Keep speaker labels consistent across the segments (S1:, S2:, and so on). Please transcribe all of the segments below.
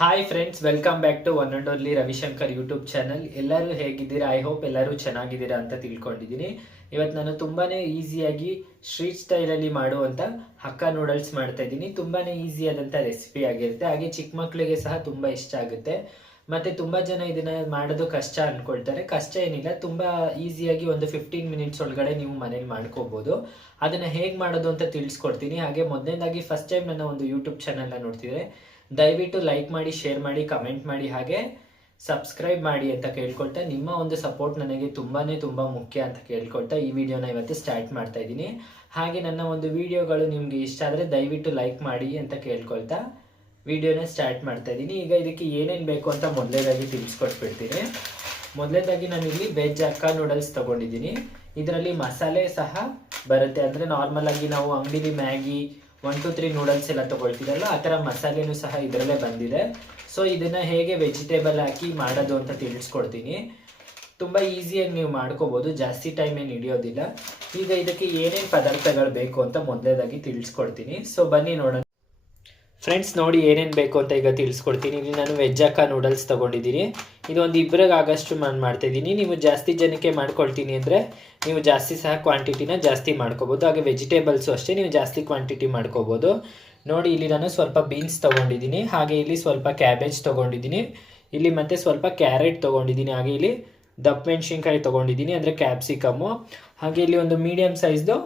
S1: Hi friends welcome back to one and only Ravishankar YouTube channel ಎಲ್ಲರೂ ಹೇಗಿದ್ದೀರಾ? I hope ಎಲ್ಲರೂ ಚೆನ್ನಾಗಿದ್ದೀರಾ ಅಂತ ತಿಳ್ಕೊಂಡಿದ್ದೀನಿ. ಇವತ್ತು ನಾನು ತುಂಬಾ ಈಸಿಯಾಗಿ ಸ್ಟ್ರೀಟ್ ಸ್ಟೈಲಲ್ಲಿ ಮಾಡುವಂಥ ಹಕ್ಕ ನೂಡಲ್ಸ್ ಮಾಡ್ತಾ ಇದ್ದೀನಿ. ತುಂಬಾ ಈಸಿ ಆದಂಥ ರೆಸಿಪಿ ಆಗಿರುತ್ತೆ. ಹಾಗೆ ಚಿಕ್ಕ ಮಕ್ಕಳಿಗೆ ಸಹ ತುಂಬ ಇಷ್ಟ ಆಗುತ್ತೆ. ಮತ್ತು ತುಂಬ ಜನ ಇದನ್ನು ಮಾಡೋದು ಕಷ್ಟ ಅಂದ್ಕೊಳ್ತಾರೆ ಕಷ್ಟ ಏನಿಲ್ಲ, ತುಂಬ ಈಸಿಯಾಗಿ ಒಂದು ಫಿಫ್ಟೀನ್ ಮಿನಿಟ್ಸ್ ಒಳಗಡೆ ನೀವು ಮನೇಲಿ ಮಾಡ್ಕೋಬೋದು. ಅದನ್ನು ಹೇಗೆ ಮಾಡೋದು ಅಂತ ತಿಳಿಸ್ಕೊಡ್ತೀನಿ. ಹಾಗೆ ಮೊದಲನೇದಾಗಿ ಫಸ್ಟ್ ಟೈಮ್ ನನ್ನ ಒಂದು ಯೂಟ್ಯೂಬ್ ಚಾನಲ್ನ ನೋಡ್ತಿದ್ರೆ ದಯವಿಟ್ಟು ಲೈಕ್ ಮಾಡಿ ಶೇರ್ ಮಾಡಿ ಕಮೆಂಟ್ ಮಾಡಿ ಹಾಗೆ ಸಬ್ಸ್ಕ್ರೈಬ್ ಮಾಡಿ ಅಂತ ಕೇಳ್ಕೊಳ್ತಾ ನಿಮ್ಮ ಒಂದು ಸಪೋರ್ಟ್ ನನಗೆ ತುಂಬಾ ತುಂಬ ಮುಖ್ಯ ಅಂತ ಕೇಳ್ಕೊಳ್ತಾ ಈ ವಿಡಿಯೋನ ಇವತ್ತು ಸ್ಟಾರ್ಟ್ ಮಾಡ್ತಾ ಇದ್ದೀನಿ. ಹಾಗೆ ನನ್ನ ಒಂದು ವಿಡಿಯೋಗಳು ನಿಮ್ಗೆ ಇಷ್ಟ ಆದರೆ ದಯವಿಟ್ಟು ಲೈಕ್ ಮಾಡಿ ಅಂತ ಕೇಳ್ಕೊಳ್ತಾ ವಿಡಿಯೋನ ಸ್ಟಾರ್ಟ್ ಮಾಡ್ತಾ ಇದ್ದೀನಿ. ಈಗ ಇದಕ್ಕೆ ಏನೇನು ಬೇಕು ಅಂತ ಮೊದಲೇದಾಗಿ ತಿಳಿಸ್ಕೊಟ್ಬಿಡ್ತೀನಿ. ನಾನು ಇಲ್ಲಿ ವೆಜ್ ಅಕ್ಕ ನೂಡಲ್ಸ್ ತಗೊಂಡಿದ್ದೀನಿ. ಇದರಲ್ಲಿ ಮಸಾಲೆ ಸಹ ಬರುತ್ತೆ. ಅಂದರೆ ನಾರ್ಮಲ್ ಆಗಿ ನಾವು ಅಂಗಡಿಲಿ Maggi one two three noodles ಎಲ್ಲ ತಗೊಳ್ತಿರಲ್ಲ ಆ ಥರ ಮಸಾಲೆನೂ ಸಹ ಇದರಲ್ಲೇ ಬಂದಿದೆ. ಸೊ ಇದನ್ನು ಹೇಗೆ ವೆಜಿಟೇಬಲ್ ಹಾಕಿ ಮಾಡೋದು ಅಂತ ತಿಳಿಸ್ಕೊಡ್ತೀನಿ. ತುಂಬ ಈಸಿಯಾಗಿ ನೀವು ಮಾಡ್ಕೋಬೋದು, ಜಾಸ್ತಿ ಟೈಮ್ ಏನು ಹಿಡಿಯೋದಿಲ್ಲ. ಈಗ ಇದಕ್ಕೆ ಏನೇನು ಪದಾರ್ಥಗಳು ಬೇಕು ಅಂತ ಮೊದಲೇದಾಗಿ ತಿಳಿಸ್ಕೊಡ್ತೀನಿ. ಸೊ ಬನ್ನಿ ನೋಡೋಣ. ಫ್ರೆಂಡ್ಸ್ ನೋಡಿ ಏನೇನು ಬೇಕು ಅಂತ ಈಗ ತಿಳಿಸ್ಕೊಡ್ತೀನಿ. ಇಲ್ಲಿ ನಾನು ವೆಜ್ ನೂಡಲ್ಸ್ ತೊಗೊಂಡಿದ್ದೀನಿ. ಇದು ಒಂದು ಇಬ್ಬರಿಗೆ ನಾನು ಮಾಡ್ತಾಯಿದ್ದೀನಿ ನೀವು ಜಾಸ್ತಿ ಜನಕ್ಕೆ ಮಾಡ್ಕೊಳ್ತೀನಿ ಅಂದರೆ ನೀವು ಜಾಸ್ತಿ ಸಹ ಕ್ವಾಂಟಿಟಿನ ಜಾಸ್ತಿ ಮಾಡ್ಕೋಬೋದು. ಹಾಗೆ ವೆಜಿಟೇಬಲ್ಸು ಅಷ್ಟೇ ನೀವು ಜಾಸ್ತಿ ಕ್ವಾಂಟಿಟಿ ಮಾಡ್ಕೋಬೋದು. ನೋಡಿ, ಇಲ್ಲಿ ನಾನು ಸ್ವಲ್ಪ ಬೀನ್ಸ್ ತೊಗೊಂಡಿದ್ದೀನಿ. ಹಾಗೆ ಇಲ್ಲಿ ಸ್ವಲ್ಪ ಕ್ಯಾಬೇಜ್ ತೊಗೊಂಡಿದ್ದೀನಿ. ಇಲ್ಲಿ ಮತ್ತೆ ಸ್ವಲ್ಪ ಕ್ಯಾರೆಟ್ ತೊಗೊಂಡಿದ್ದೀನಿ. ಹಾಗೆ ಇಲ್ಲಿ ದಪ್ಪ ಮೆಣಸಿನ್ಕಾಯಿ ತೊಗೊಂಡಿದ್ದೀನಿ, ಅಂದರೆ ಕ್ಯಾಪ್ಸಿಕಮ್ಮು ಹಾಗೆ ಇಲ್ಲಿ ಒಂದು ಮೀಡಿಯಮ್ ಸೈಜ್ದು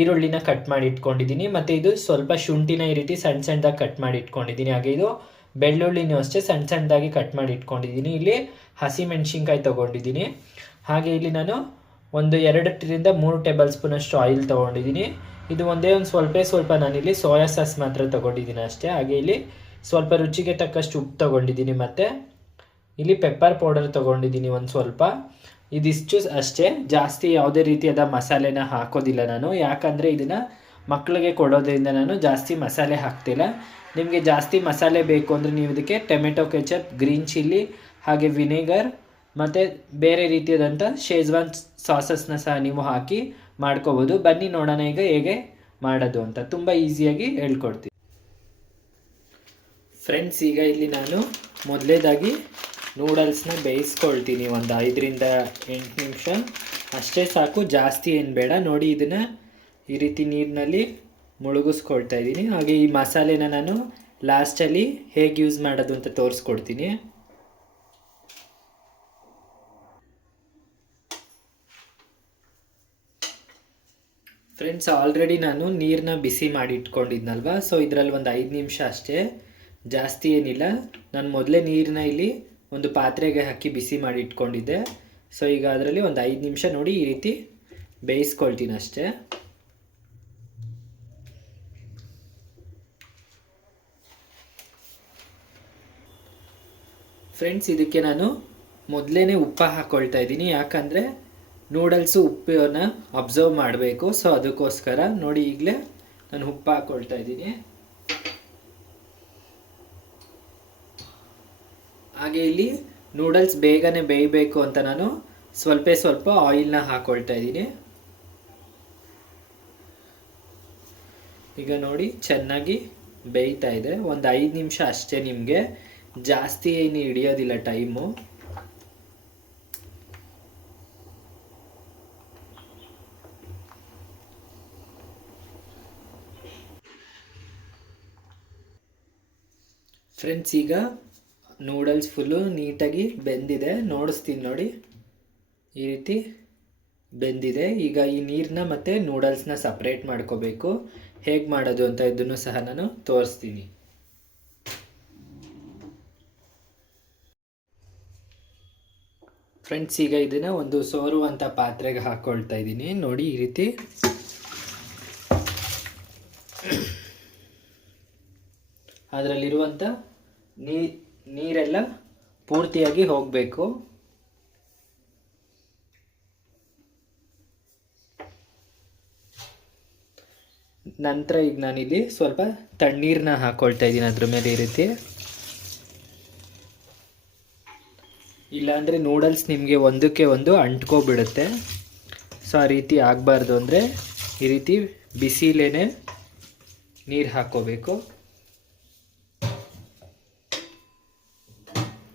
S1: ಈರುಳ್ಳಿನ ಕಟ್ ಮಾಡಿ ಇಟ್ಕೊಂಡಿದ್ದೀನಿ. ಮತ್ತು ಇದು ಸ್ವಲ್ಪ ಶುಂಠಿನ ಈ ರೀತಿ ಸಣ್ಣ ಸಣ್ಣದಾಗಿ ಕಟ್ ಮಾಡಿ ಇಟ್ಕೊಂಡಿದ್ದೀನಿ. ಹಾಗೆ ಇದು ಬೆಳ್ಳುಳ್ಳಿನೂ ಅಷ್ಟೇ ಸಣ್ಣ ಸಣ್ಣದಾಗಿ ಕಟ್ ಮಾಡಿ ಇಟ್ಕೊಂಡಿದ್ದೀನಿ. ಇಲ್ಲಿ ಹಸಿ ಮೆಣಸಿನ್ಕಾಯಿ ತೊಗೊಂಡಿದ್ದೀನಿ. ಹಾಗೆ ಇಲ್ಲಿ ನಾನು ಒಂದು ಎರಡರಿಂದ ಮೂರು ಟೇಬಲ್ ಸ್ಪೂನಷ್ಟು ಆಯಿಲ್ ತೊಗೊಂಡಿದ್ದೀನಿ. ಇದು ಒಂದೇ ಒಂದು ಸ್ವಲ್ಪ ಸ್ವಲ್ಪ ನಾನಿಲ್ಲಿ ಸೋಯಾ ಸಾಸ್ ಮಾತ್ರ ತೊಗೊಂಡಿದ್ದೀನಿ ಅಷ್ಟೇ. ಹಾಗೆ ಇಲ್ಲಿ ಸ್ವಲ್ಪ ರುಚಿಗೆ ತಕ್ಕಷ್ಟು ಉಪ್ಪು ತೊಗೊಂಡಿದ್ದೀನಿ ಮತ್ತು. ಇಲ್ಲಿ ಪೆಪ್ಪರ್ ಪೌಡರ್ ತೊಗೊಂಡಿದ್ದೀನಿ ಒಂದು ಸ್ವಲ್ಪ. ಇದಿಷ್ಟು ಅಷ್ಟೇ. ಜಾಸ್ತಿ ಯಾವುದೇ ರೀತಿಯಾದ ಮಸಾಲೆನ ಹಾಕೋದಿಲ್ಲ ನಾನು. ಯಾಕಂದರೆ ಇದನ್ನು ಮಕ್ಕಳಿಗೆ ಕೊಡೋದ್ರಿಂದ ನಾನು ಜಾಸ್ತಿ ಮಸಾಲೆ ಹಾಕ್ತಿಲ್ಲ. ನಿಮಗೆ ಜಾಸ್ತಿ ಮಸಾಲೆ ಬೇಕು ಅಂದರೆ ನೀವು ಇದಕ್ಕೆ ಟೊಮೆಟೊ ಕೆಚಪ್, ಗ್ರೀನ್ ಚಿಲ್ಲಿ, ಹಾಗೆ ವಿನೆಗರ್, ಮತ್ತು ಬೇರೆ ರೀತಿಯಾದಂಥ ಶೇಜ್ವಾನ್ ಸಾಸಸ್ನ ಸಹ ನೀವು ಹಾಕಿ ಮಾಡ್ಕೋಬೋದು. ಬನ್ನಿ ನೋಡೋಣ ಈಗ ಹೇಗೆ ಮಾಡೋದು ಅಂತ. ತುಂಬ ಈಸಿಯಾಗಿ ಹೇಳ್ಕೊಡ್ತೀನಿ. ಫ್ರೆಂಡ್ಸ್, ಈಗ ಇಲ್ಲಿ ನಾನು ಮೊದಲೇದಾಗಿ ನೂಡಲ್ಸ್ನ ಬೇಯಿಸ್ಕೊಳ್ತೀನಿ. ಒಂದು ಐದರಿಂದ ಎಂಟು ನಿಮಿಷ. ಅಷ್ಟೇ ಸಾಕು. ಜಾಸ್ತಿ ಏನು ಬೇಡ. ನೋಡಿ, ಇದನ್ನು ಈ ರೀತಿ ನೀರಿನಲ್ಲಿ ಮುಳುಗಿಸ್ಕೊಳ್ತಾ ಇದ್ದೀನಿ. ಹಾಗೆ ಈ ಮಸಾಲೆನ ನಾನು ಲಾಸ್ಟಲ್ಲಿ ಹೇಗೆ ಯೂಸ್ ಮಾಡೋದು ಅಂತ ತೋರಿಸ್ಕೊಡ್ತೀನಿ. ಫ್ರೆಂಡ್ಸ್ ಆಲ್ರೆಡಿ ನಾನು ನೀರನ್ನ ಬಿಸಿ ಮಾಡಿ ಇಟ್ಕೊಂಡಿದ್ನಲ್ವ? ಸೊ ಇದರಲ್ಲಿ ಒಂದು ಐದು ನಿಮಿಷ ಅಷ್ಟೇ. ಜಾಸ್ತಿ ಏನಿಲ್ಲ. ನಾನು ಮೊದಲೇ ನೀರನ್ನ ಇಲ್ಲಿ ಒಂದು ಪಾತ್ರೆಗೆ ಹಾಕಿ ಬಿಸಿ ಮಾಡಿ ಇಟ್ಕೊಂಡಿದ್ದೆ. ಸೊ ಈಗ ಅದರಲ್ಲಿ ಒಂದು ಐದು ನಿಮಿಷ ನೋಡಿ ಈ ರೀತಿ ಬೇಯಿಸ್ಕೊಳ್ತೀನಿ ಅಷ್ಟೇ. ಫ್ರೆಂಡ್ಸ್ ಇದಕ್ಕೆ ನಾನು ಮೊದಲೇ ಉಪ್ಪು ಹಾಕ್ಕೊಳ್ತಾ ಇದ್ದೀನಿ. ಯಾಕಂದರೆ ನೂಡಲ್ಸು ಉಪ್ಪನ್ನ ಅಬ್ಸರ್ವ್ ಮಾಡಬೇಕು. ಸೊ ಅದಕ್ಕೋಸ್ಕರ ನೋಡಿ ಈಗಲೇ ನಾನು ಉಪ್ಪು ಹಾಕ್ಕೊಳ್ತಾ ಇದ್ದೀನಿ. ಹಾಗೆ ಇಲ್ಲಿ ನೂಡಲ್ಸ್ ಬೇಗನೆ ಬೇಯಬೇಕು ಅಂತ ನಾನು ಸ್ವಲ್ಪ ಸ್ವಲ್ಪ ಆಯಿಲ್ನ ಹಾಕ್ಕೊಳ್ತಾ ಇದ್ದೀನಿ. ಈಗ ನೋಡಿ, ಚೆನ್ನಾಗಿ ಬೇಯ್ತಾ ಇದೆ. ಒಂದು ಐದು ನಿಮಿಷ ಅಷ್ಟೇ ನಿಮಗೆ ಜಾಸ್ತಿ ಏನು ಹಿಡಿಯೋದಿಲ್ಲ ಟೈಮು. ಫ್ರೆಂಡ್ಸ್ ಈಗ ನೂಡಲ್ಸ್ ಫುಲ್ಲು ನೀಟಾಗಿ ಬೆಂದಿದೆ. ನೋಡಿಸ್ತೀನಿ ನೋಡಿ. ಈ ರೀತಿ ಬೆಂದಿದೆ. ಈಗ ಈ ನೀರನ್ನ ಮತ್ತು ನೂಡಲ್ಸ್ನ ಸಪ್ರೇಟ್ ಮಾಡ್ಕೋಬೇಕು. ಹೇಗೆ ಮಾಡೋದು ಅಂತ ಇದನ್ನು ಸಹ ನಾನು ತೋರಿಸ್ತೀನಿ. ಫ್ರೆಂಡ್ಸ್ ಈಗ ಇದನ್ನು ಒಂದು ಸೋರುವಂಥ ಪಾತ್ರೆಗೆ ಹಾಕ್ಕೊಳ್ತಾ ಇದ್ದೀನಿ. ನೋಡಿ, ಈ ರೀತಿ. ಅದರಲ್ಲಿರುವಂಥ ನೀರೆಲ್ಲ ಪೂರ್ತಿಯಾಗಿ ಹೋಗಬೇಕು. ನಂತರ ಈಗ ನಾನಿಲ್ಲಿ ಸ್ವಲ್ಪ ತಣ್ಣೀರನ್ನ ಹಾಕ್ಕೊಳ್ತಾ ಇದ್ದೀನಿ ಅದ್ರ ಮೇಲೆ ಈ ರೀತಿ. ಇಲ್ಲಾಂದರೆ ನೂಡಲ್ಸ್ ನಿಮಗೆ ಒಂದಕ್ಕೆ ಒಂದು ಅಂಟ್ಕೊಬಿಡುತ್ತೆ. ಸೊ ಆ ರೀತಿ ಆಗಬಾರ್ದು ಅಂದರೆ ಈ ರೀತಿ ಬಿಸಿಲೇನೆ ನೀರು ಹಾಕ್ಕೋಬೇಕು.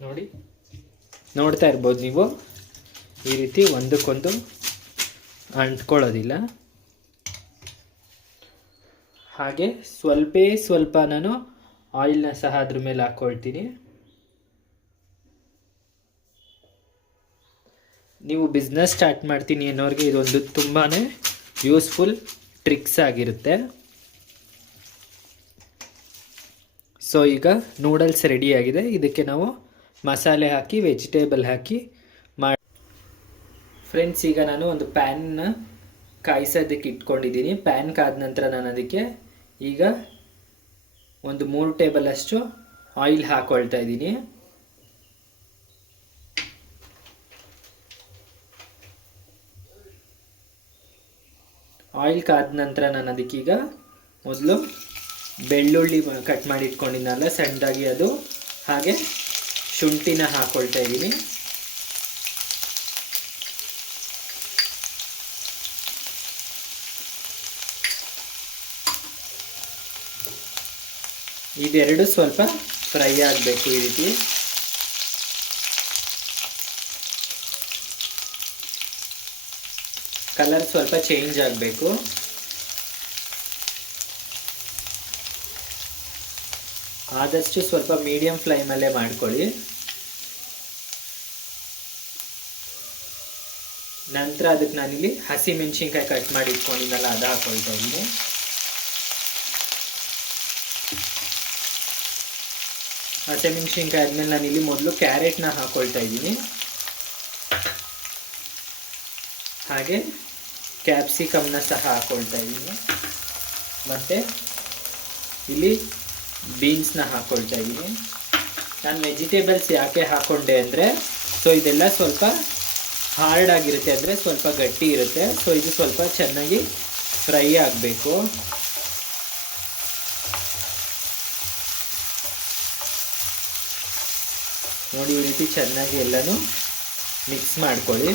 S1: ನೋಡಿ, ನೋಡ್ತಾ ಇರ್ಬೋದು ನೀವು, ಈ ರೀತಿ ಒಂದಕ್ಕೊಂದು ಅಂಟ್ಕೊಳ್ಳೋದಿಲ್ಲ. ಹಾಗೆ ಸ್ವಲ್ಪೇ ಸ್ವಲ್ಪ ನಾನು ಆಯಿಲ್ನ ಸಹ ಅದ್ರ ಮೇಲೆ ಹಾಕ್ಕೊಳ್ತೀನಿ ನೀವು ಬಿಸ್ನೆಸ್ ಸ್ಟಾರ್ಟ್ ಮಾಡ್ತೀನಿ ಅನ್ನೋರಿಗೆ ಇದೊಂದು ತುಂಬಾ ಯೂಸ್ಫುಲ್ ಟ್ರಿಕ್ಸ್ ಆಗಿರುತ್ತೆ. ಸೊ ಈಗ ನೂಡಲ್ಸ್ ರೆಡಿಯಾಗಿದೆ ಇದಕ್ಕೆ ನಾವು ಮಸಾಲೆ ಹಾಕಿ ವೆಜಿಟೇಬಲ್ ಹಾಕಿ ಮಾಡಿ ಫ್ರೆಂಡ್ಸ್ ಈಗ ನಾನು ಒಂದು ಪ್ಯಾನ್ನ ಕಾಯಿಸೋದಕ್ಕೆ ಇಟ್ಕೊಂಡಿದ್ದೀನಿ. ಪ್ಯಾನ್ ಕಾದ ನಂತರ ನಾನು ಅದಕ್ಕೆ ಈಗ ಒಂದು ಮೂರು ಟೇಬಲ್ ಅಷ್ಟು ಆಯಿಲ್ ಹಾಕೊಳ್ತಾ ಇದ್ದೀನಿ. ಆಯಿಲ್ ಕಾದ ನಂತರ ನಾನು ಅದಕ್ಕೀಗ ಮೊದಲು ಬೆಳ್ಳುಳ್ಳಿ ಕಟ್ ಮಾಡಿ ಇಟ್ಕೊಂಡಿದ್ದಲ್ಲ ಸಣ್ಣದಾಗಿ ಅದು. ಹಾಗೆ ಶುಂಠಿನ ಹಾಕ್ಕೊಳ್ತಾ ಇದ್ದೀನಿ. ಇದೆರಡು ಸ್ವಲ್ಪ ಫ್ರೈ ಆಗಬೇಕು ಈ ರೀತಿ. ಸ್ವಲ್ಪ ಚೇಂಜ್ ಆಗಬೇಕು. ಆದಷ್ಟು ಸ್ವಲ್ಪ ಮೀಡಿಯಂ ಫ್ಲೈಮಲ್ಲೇ ಮಾಡ್ಕೊಳ್ಳಿ. ನಂತರ ಅದಕ್ಕೆ ನಾನಿಲ್ಲಿ ಹಸಿ ಮೆಣಸಿನ್ಕಾಯಿ ಕಟ್ ಮಾಡಿ ಇಟ್ಕೊಂಡಿದ್ದಲ್ಲ ಅದು ಹಾಕೊಳ್ತಾ ಇದ್ದೀನಿ. ಹಸಿಮೆಣಸಿನ್ಕಾಯಿ ಆದಮೇಲೆ ನಾನಿಲ್ಲಿ ಮೊದಲು ಕ್ಯಾರೆಟ್ನ ಹಾಕೊಳ್ತಾ ಇದ್ದೀನಿ. ಹಾಗೆ ಕ್ಯಾಪ್ಸಿಕಮ್ನ ಸಹ ಹಾಕೊಳ್ತಾ ಇದ್ದೀನಿ ಮತ್ತು ಇಲ್ಲಿ ಬೀನ್ಸ್ನ ಹಾಕ್ಕೊಳ್ತಾ ಇದ್ದೀನಿ ನಾನು ವೆಜಿಟೇಬಲ್ಸ್ ಯಾಕೆ ಹಾಕ್ಕೊಂಡೆ ಅಂದರೆ ಸೊ ಇದೆಲ್ಲ ಸ್ವಲ್ಪ ಹಾರ್ಡ್ ಆಗಿರುತ್ತೆ ಅಂದರೆ ಸ್ವಲ್ಪ ಗಟ್ಟಿ ಇರುತ್ತೆ. ಸೊ ಇದು ಸ್ವಲ್ಪ ಚೆನ್ನಾಗಿ ಫ್ರೈ ಆಗಬೇಕು. ನೋಡಿ ಈ ರೀತಿ ಚೆನ್ನಾಗಿ ಎಲ್ಲನೂ ಮಿಕ್ಸ್ ಮಾಡ್ಕೊಳ್ಳಿ.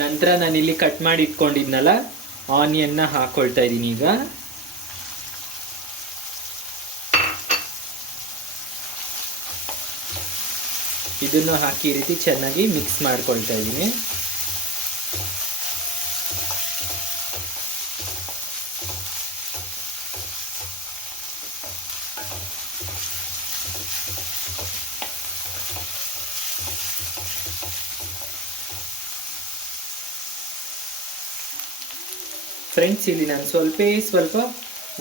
S1: ನಂತರ ನಾನಿಲ್ಲಿ ಕಟ್ ಮಾಡಿ ಇಟ್ಕೊಂಡಿದ್ನಲ್ಲ ಆನಿಯನ್ನ ಹಾಕೊಳ್ತಾ ಇದ್ದೀನಿ ಈಗ. ಇದನ್ನು ಹಾಕಿ ಈ ರೀತಿ ಚೆನ್ನಾಗಿ ಮಿಕ್ಸ್ ಮಾಡ್ಕೊಳ್ತಾ ಇದ್ದೀನಿ. ಫ್ರೆಂಡ್ಸ್, ಇಲ್ಲಿ ನಾನು ಸ್ವಲ್ಪ ಸ್ವಲ್ಪ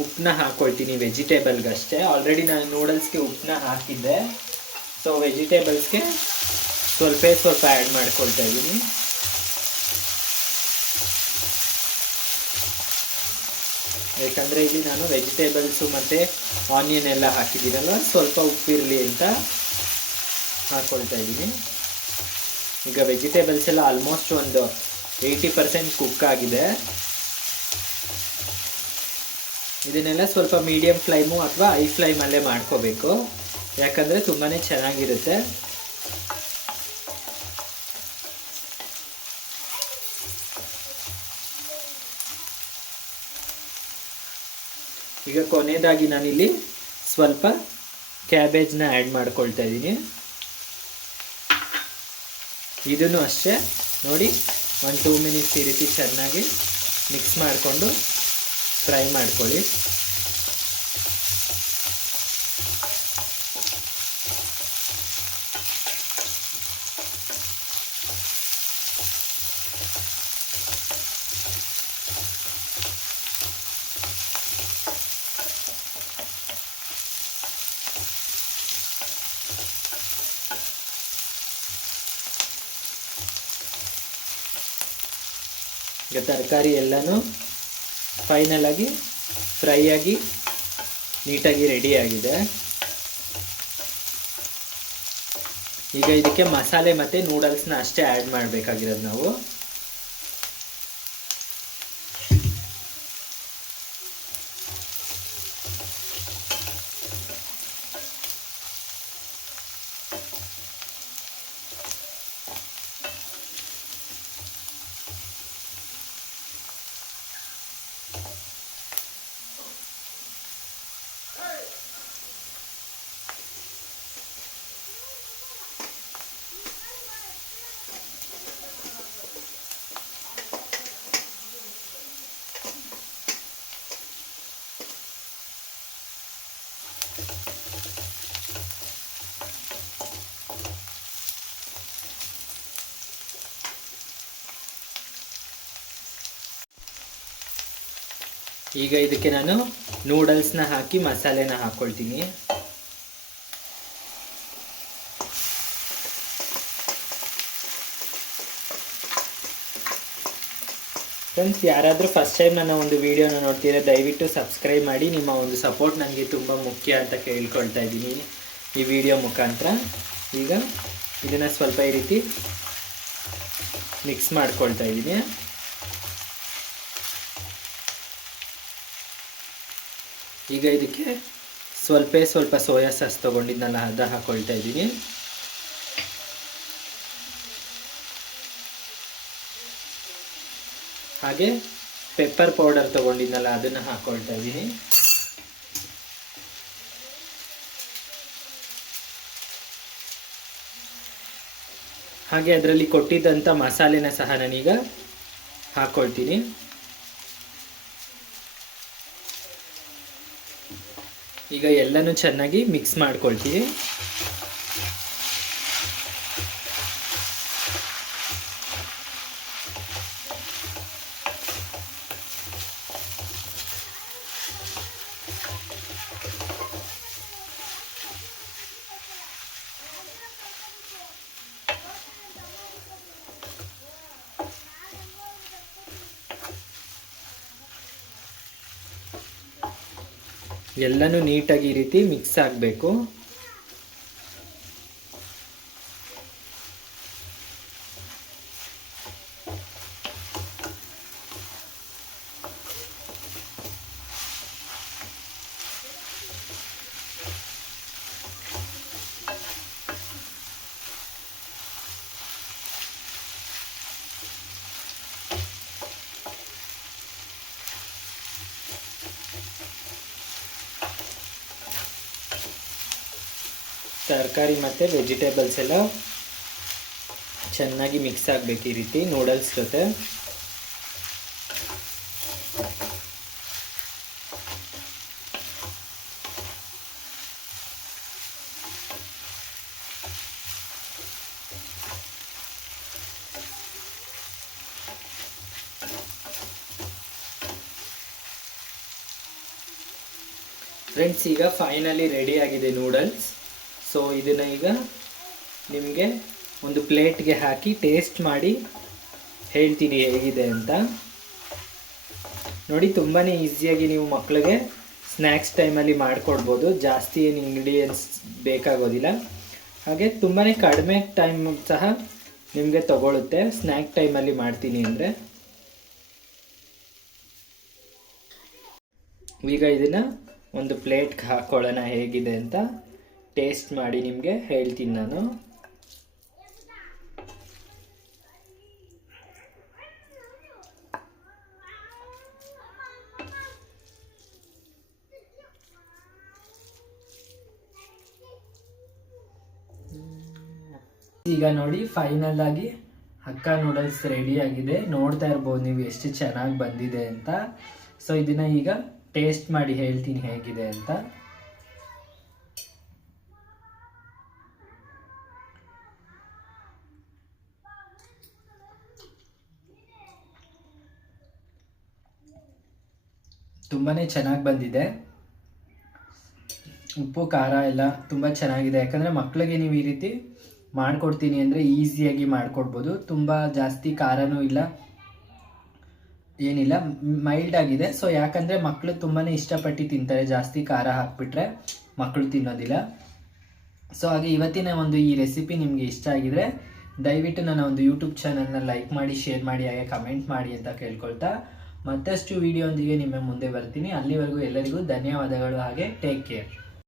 S1: ಉಪ್ಪನ್ನ ಹಾಕ್ಕೊಳ್ತೀನಿ ವೆಜಿಟೇಬಲ್ಗಷ್ಟೇ. ಆಲ್ರೆಡಿ ನಾನು ನೂಡಲ್ಸ್ಗೆ ಉಪ್ಪನ್ನ ಹಾಕಿದ್ದೆ. ಸೊ ವೆಜಿಟೇಬಲ್ಸ್ಗೆ ಸ್ವಲ್ಪ ಸ್ವಲ್ಪ ಆ್ಯಡ್ ಮಾಡ್ಕೊಳ್ತಾ ಇದ್ದೀನಿ. ಯಾಕಂದರೆ ಇಲ್ಲಿ ನಾನು ವೆಜಿಟೇಬಲ್ಸು ಮತ್ತು ಆನಿಯನ್ ಎಲ್ಲ ಹಾಕಿದ್ದೀನಲ್ಲ, ಸ್ವಲ್ಪ ಉಪ್ಪಿರಲಿ ಅಂತ ಹಾಕ್ಕೊಳ್ತಾ ಇದ್ದೀನಿ. ಈಗ ವೆಜಿಟೇಬಲ್ಸ್ ಎಲ್ಲ ಆಲ್ಮೋಸ್ಟ್ ಒಂದು ಏಯ್ಟಿ ಪರ್ಸೆಂಟ್ ಕುಕ್ ಆಗಿದೆ. ಇದನ್ನೆಲ್ಲ ಸ್ವಲ್ಪ ಮೀಡಿಯಂ ಫ್ಲೈಮು ಅಥವಾ ಐ ಫ್ಲೈಮಲ್ಲೇ ಮಾಡ್ಕೋಬೇಕು. ಯಾಕಂದರೆ ತುಂಬಾ ಚೆನ್ನಾಗಿರುತ್ತೆ. ಈಗ ಕೊನೆಯದಾಗಿ ನಾನಿಲ್ಲಿ ಸ್ವಲ್ಪ ಕ್ಯಾಬೇಜ್ನ ಆ್ಯಡ್ ಮಾಡ್ಕೊಳ್ತಾ ಇದ್ದೀನಿ. ಇದನ್ನು ಅಷ್ಟೇ ನೋಡಿ, ಒಂದು ಟೂ ಮಿನಿಟ್ಸ್ ಈ ರೀತಿ ಚೆನ್ನಾಗಿ ಮಿಕ್ಸ್ ಮಾಡಿಕೊಂಡು ಫ್ರೈ ಮಾಡ್ಕೊಳ್ಳಿ. ಈಗ ತರಕಾರಿ ಎಲ್ಲನೂ ಫೈನಲ್ ಆಗಿ ಫ್ರೈ ಆಗಿ ನೀಟಾಗಿ ರೆಡಿ ಆಗಿದೆ. ಈಗ ಇದಕ್ಕೆ ಮಸಾಲೆ ಮತ್ತು ನೂಡಲ್ಸ್ನ ಅಷ್ಟೇ ಆ್ಯಡ್ ಮಾಡಬೇಕಾಗಿರೋದು ನಾವು. ಈಗ ಇದಕ್ಕೆ ನಾನು ನೂಡಲ್ಸ್ನ ಹಾಕಿ ಮಸಾಲೆನ ಹಾಕ್ಕೊಳ್ತೀನಿ ಫ್ರೆಂಡ್ಸ್ ಯಾರಾದರೂ ಫಸ್ಟ್ ಟೈಮ್ ನನ್ನ ಒಂದು ವಿಡಿಯೋನ ನೋಡ್ತೀರಾ ದಯವಿಟ್ಟು ಸಬ್ಸ್ಕ್ರೈಬ್ ಮಾಡಿ. ನಿಮ್ಮ ಒಂದು ಸಪೋರ್ಟ್ ನನಗೆ ತುಂಬ ಮುಖ್ಯ ಅಂತ ಕೇಳ್ಕೊಳ್ತಾ ಇದ್ದೀನಿ ಈ ವಿಡಿಯೋ ಮುಖಾಂತರ. ಈಗ ಇದನ್ನು ಸ್ವಲ್ಪ ಈ ರೀತಿ ಮಿಕ್ಸ್ ಮಾಡ್ಕೊಳ್ತಾ ಇದ್ದೀನಿ. ಈಗ ಇದಕ್ಕೆ ಸ್ವಲ್ಪ ಸ್ವಲ್ಪ ಸೋಯಾ ಸಾಸ್ ತೊಗೊಂಡಿದ್ನಲ್ಲ ಅದ ಹಾಕೊಳ್ತಾ ಇದ್ದೀನಿ. ಹಾಗೆ ಪೆಪ್ಪರ್ ಪೌಡರ್ ತೊಗೊಂಡಿದ್ನಲ್ಲ ಅದನ್ನು ಹಾಕೊಳ್ತಾ ಇದ್ದೀನಿ. ಹಾಗೆ ಅದರಲ್ಲಿ ಕೊಟ್ಟಿದ್ದಂಥ ಮಸಾಲೆನ ಸಹ ನಾನೀಗ ಹಾಕ್ಕೊಳ್ತೀನಿ ಈಗ ಎಲ್ಲನೂ ಚೆನ್ನಾಗಿ ಮಿಕ್ಸ್ ಮಾಡ್ಕೊಳ್ತೀವಿ. ಎಲ್ಲನೂ ನೀಟಾಗಿ ಈ ರೀತಿ ಮಿಕ್ಸ್ ಆಗಬೇಕು. ತರಕಾರಿ ಮತ್ತು ವೆಜಿಟೇಬಲ್ಸ್ ಎಲ್ಲ ಚೆನ್ನಾಗಿ ಮಿಕ್ಸ್ ಆಗಬೇಕು ಈ ರೀತಿ ನೂಡಲ್ಸ್ ಜೊತೆ. ಫ್ರೆಂಡ್ಸ್ ಈಗ ಫೈನಲಿ ರೆಡಿ ಆಗಿದೆ ನೂಡಲ್ಸ್ ಸೊ ಇದನ್ನು ಈಗ ನಿಮಗೆ ಒಂದು ಪ್ಲೇಟ್ಗೆ ಹಾಕಿ ಟೇಸ್ಟ್ ಮಾಡಿ ಹೇಳ್ತೀನಿ ಹೇಗಿದೆ ಅಂತ. ನೋಡಿ ತುಂಬಾ ಈಸಿಯಾಗಿ ನೀವು ಮಕ್ಕಳಿಗೆ ಸ್ನ್ಯಾಕ್ಸ್ ಟೈಮಲ್ಲಿ ಮಾಡಿಕೊಡ್ಬೋದು. ಜಾಸ್ತಿ ಏನು ಇಂಗ್ರೀಡಿಯೆಂಟ್ಸ್ ಬೇಕಾಗೋದಿಲ್ಲ. ಹಾಗೆ ತುಂಬಾ ಕಡಿಮೆ ಟೈಮ್ ಸಹ ನಿಮಗೆ ತಗೊಳುತ್ತೆ. ಸ್ನ್ಯಾಕ್ ಟೈಮಲ್ಲಿ ಮಾಡ್ತೀನಿ ಅಂದರೆ. ಈಗ ಇದನ್ನು ಒಂದು ಪ್ಲೇಟ್ಗೆ ಹಾಕ್ಕೊಳ್ಳೋಣ ಹೇಗಿದೆ ಅಂತ. ಟೇಸ್ಟ್ ಮಾಡಿ ನಿಮಗೆ ಹೇಳ್ತೀನಿ ನಾನು. ಈಗ ನೋಡಿ ಫೈನಲ್ ಆಗಿ ಅಕ್ಕ ನೂಡಲ್ಸ್ ರೆಡಿ ಆಗಿದೆ. ನೋಡ್ತಾ ಇರ್ಬೋದು ನೀವು ಎಷ್ಟು ಚೆನ್ನಾಗಿ ಬಂದಿದೆ ಅಂತ. ಸೊ ಇದನ್ನ ಈಗ ಟೇಸ್ಟ್ ಮಾಡಿ ಹೇಳ್ತೀನಿ ಹೇಗಿದೆ ಅಂತ. ತುಂಬಾ ಚೆನ್ನಾಗಿ ಬಂದಿದೆ. ಉಪ್ಪು, ಖಾರ ಎಲ್ಲ ತುಂಬ ಚೆನ್ನಾಗಿದೆ. ಯಾಕಂದರೆ ಮಕ್ಕಳಿಗೆ ನೀವು ಈ ರೀತಿ ಮಾಡಿಕೊಡ್ತೀನಿ ಅಂದರೆ ಈಸಿಯಾಗಿ ಮಾಡಿಕೊಡ್ಬೋದು. ತುಂಬ ಜಾಸ್ತಿ ಖಾರನೂ ಇಲ್ಲ, ಏನಿಲ್ಲ ಮೈಲ್ಡ್ ಆಗಿದೆ. ಸೊ ಯಾಕಂದರೆ ಮಕ್ಕಳು ತುಂಬಾ ಇಷ್ಟಪಟ್ಟು ತಿಂತಾರೆ. ಜಾಸ್ತಿ ಖಾರ ಹಾಕ್ಬಿಟ್ರೆ ಮಕ್ಕಳು ತಿನ್ನೋದಿಲ್ಲ. ಸೊ ಹಾಗೆ ಇವತ್ತಿನ ಒಂದು ಈ ರೆಸಿಪಿ ನಿಮಗೆ ಇಷ್ಟ ಆಗಿದ್ರೆ ದಯವಿಟ್ಟು ನನ್ನ ಒಂದು ಯೂಟ್ಯೂಬ್ ಚಾನಲ್ನ ಲೈಕ್ ಮಾಡಿ ಶೇರ್ ಮಾಡಿ, ಹಾಗೆ ಕಮೆಂಟ್ ಮಾಡಿ ಅಂತ ಕೇಳ್ಕೊಳ್ತಾ ಮತ್ತಷ್ಟು ವಿಡಿಯೋಂದಿಗೆ ನಿಮ್ಮ ಮುಂದೆ ಬರ್ತೀನಿ. ಅಲ್ಲಿವರೆಗೂ ಎಲ್ಲರಿಗೂ ಧನ್ಯವಾದಗಳು. ಹಾಗೆ ಟೇಕ್ ಕೇರ್